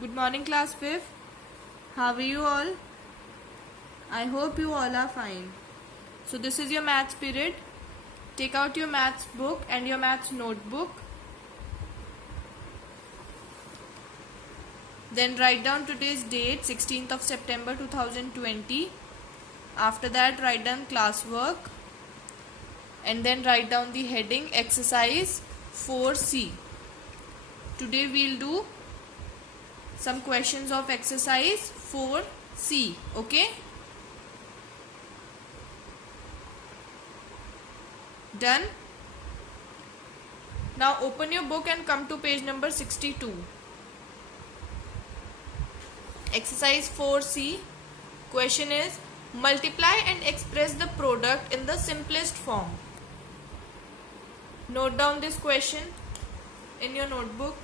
Good morning, class 5th. How are you all? I hope you all are fine. So this is your maths period. Take out your maths book and your maths notebook. Then write down today's date, 16th of September 2020. After that, write down classwork. And then write down the heading exercise 4C. Today we'll do some questions of exercise 4C. Okay? Done? Now open your book and come to page number 62. Exercise 4C. Question is, multiply and express the product in the simplest form. Note down this question in your notebook.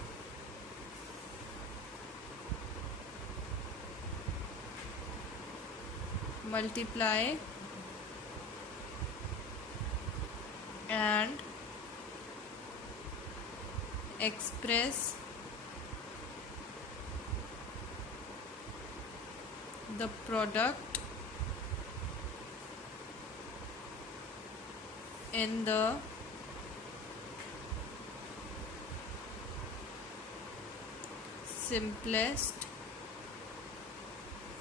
Multiply and express the product in the simplest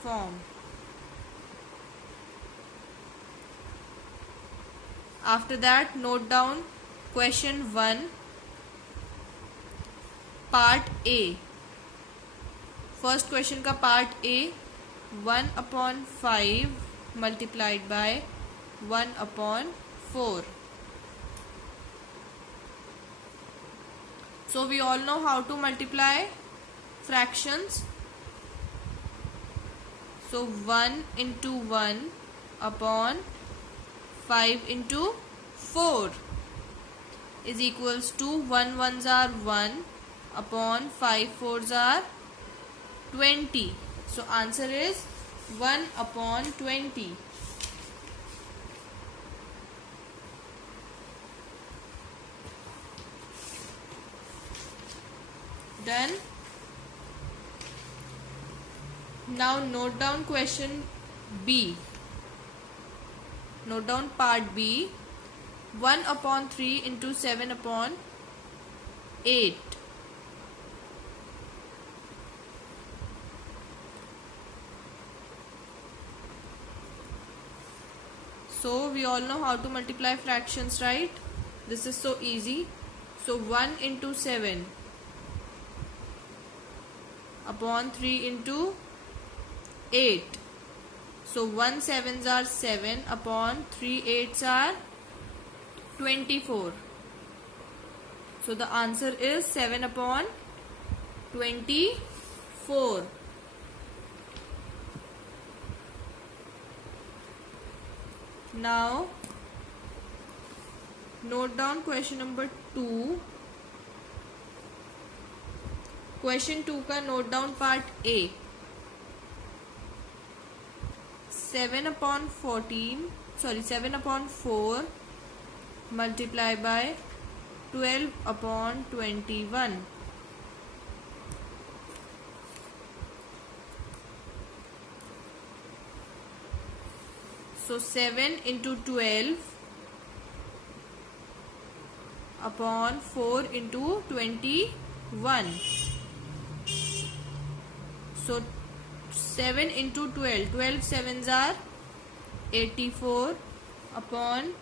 form. After that, note down question 1, part A. First question का part A, 1/5 multiplied by 1/4. So we all know how to multiply fractions. So 1 into 1 upon 5 into 4 is equals to 1 ones are 1 upon 5 fours are 20. So answer is 1/20. Done. Now note down question B. Note down part B. 1/3 into 7/8. So we all know how to multiply fractions, right? This is so easy. So 1 into 7/3 into 8. So 1 sevens are 7 upon 3 eights are 24. So the answer is 7/24. Now note down question number 2. Question 2 का note down part A. 7/4 multiplied by 12/21. So 7 into 12 upon 4 into 21. So 7 into 12. 12 sevens are 84 upon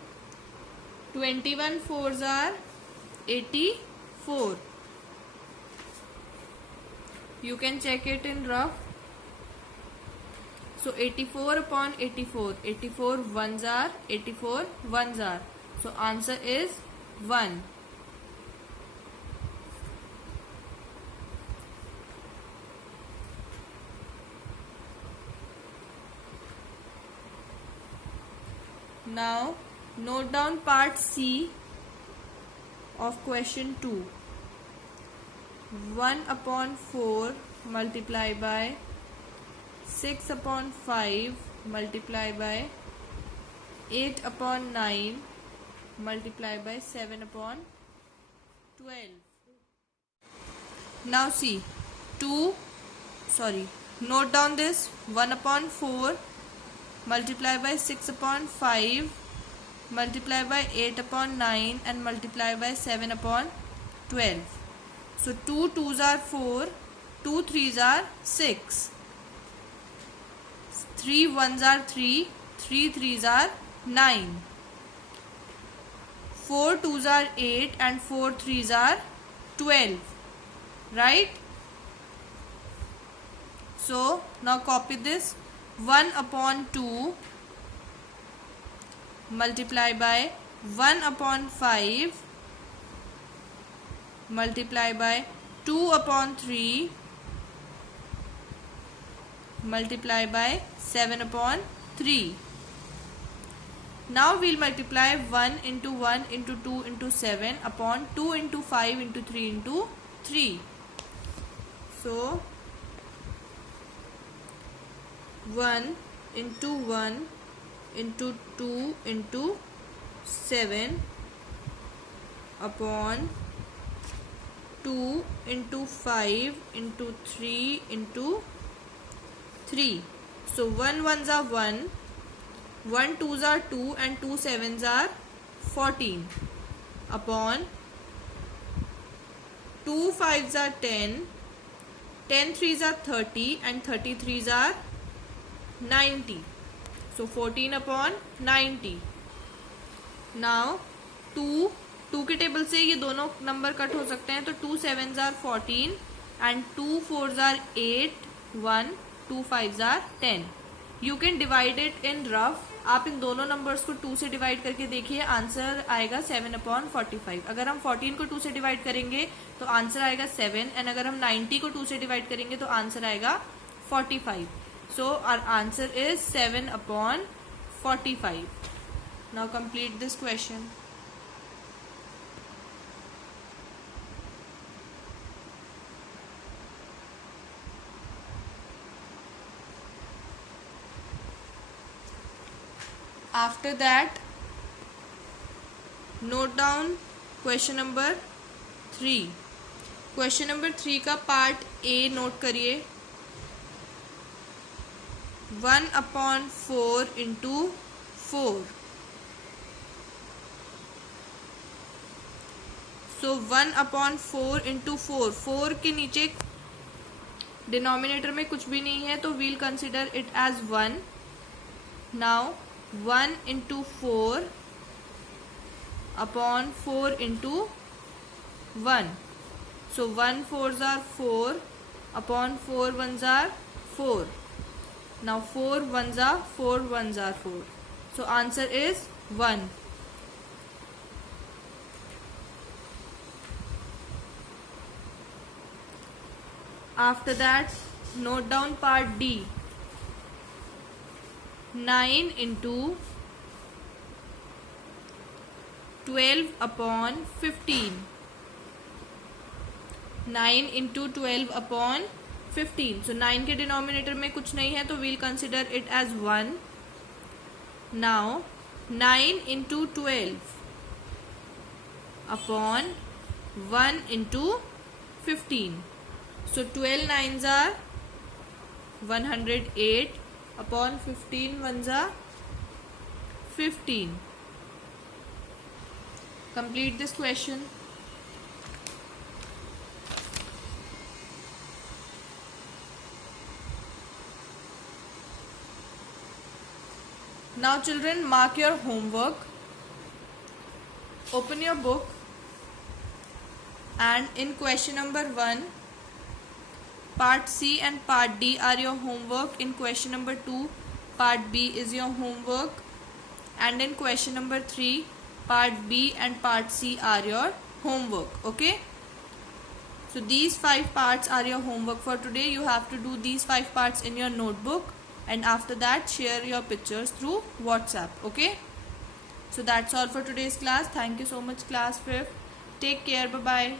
21 fours are 84. You can check it in rough. So 84 upon 84. 84 ones are 84 ones are. So answer is 1. Now note down part C of question 2. 1/4 multiplied by 6/5 multiplied by 8/9 multiplied by 7/12. Now see, 2 sorry, note down this. 1 upon 4 multiply by 6 upon 5 multiply by 8 upon 9 and multiply by 7 upon 12. So 2 2s are 4, 2 3s are 6, 3 1s are 3, 3 3s are 9, 4 2s are 8 and 4 3s are 12, right? So now copy this. 1 upon 2 multiply by 1 upon 5 multiply by 2 upon 3 multiply by 7 upon 3. Now we'll multiply 1 into 1 into 2 into 7 upon 2 into 5 into 3 into 3. So 1 into 1 into 2 into 7 upon 2 into 5 into 3 into 3. So 1 1s are 1, 1 2s are 2 and 2 7s are 14 upon 2 5s are 10, 10 3s are 30 and 30 3s are 90. So 14 upon 90. Now 2 के table से ये दोनों number cut हो सकते हैं, तो 2 7s are 14 and 2 4s are 8, 1 2 5s are 10. You can divide it in rough. आप इन दोनों नंबर्स को 2 से डिवाइड करके देखिए, आंसर आएगा 7 upon 45. अगर हम 14 को 2 से डिवाइड करेंगे तो आंसर आएगा 7 एंड अगर हम 90 को 2 से डिवाइड करेंगे तो आंसर आएगा 45. So our answer is 7 upon 45. Now complete this question. After that, note down question number 3. Question number 3 का part A note करिए. 1 upon 4 into 4. So 1 upon 4 into 4. 4 के नीचे डिनोमिनेटर में कुछ भी नहीं है तो we'll consider it as 1. Now 1 into 4 upon 4 into 1. So 1 4s are 4 upon 4 1s are 4. Now 4 1s are 4 1s are 4. So answer is 1. After that, note down part D. 9 into 12 upon 15. 9 into 12 upon 15. So 9 के denominator में कुछ नहीं है तो we'll consider it as 1. Now 9 into 12 upon 1 into 15. So 12 9s are 108 upon 15 1s are 15. Complete this question. Now children, mark your homework. Open your book and in question number 1, part C and part D are your homework. In question number 2, part B is your homework. And in question number 3, part B and part C are your homework. Okay? So these 5 parts are your homework for today. You have to do these 5 parts in your notebook. And after that, share your pictures through WhatsApp. Okay? So that's all for today's class. Thank you so much, class 5th. Take care. Bye-bye.